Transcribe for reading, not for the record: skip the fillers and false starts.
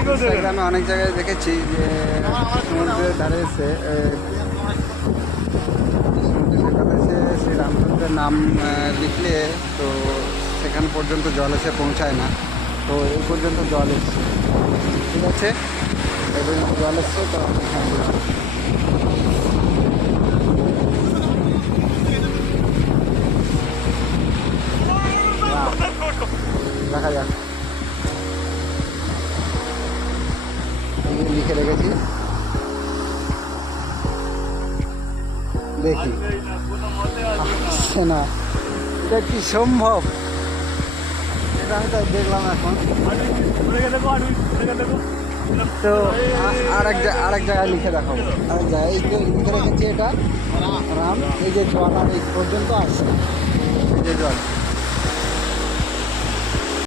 ইনস্টাগ্রামে অনেক জায়গায় দেখেছি যে সমুদ্রের ধারে এসে সমুদ্রের কাছে এসে শ্রী রামচন্দ্রের নাম লিখলে তো সেখান পর্যন্ত জল এসে পৌঁছায় না। তো এই পর্যন্ত জল এসছে, ঠিক আছে, এই পর্যন্ত জল এসছে। তো দেখা যাক, লিখে রেখেছি, দেখি আসছে না। এটা কি সম্ভব? এটা আমি তাই দেখলাম এখন। তো আরেক জায়গায় লিখে দেখাবো, আরেক জায়গায় এই যে লিখে রেখেছি এটা রাম, এই যে জল আর এই পর্যন্ত আসছে, এই যে জল।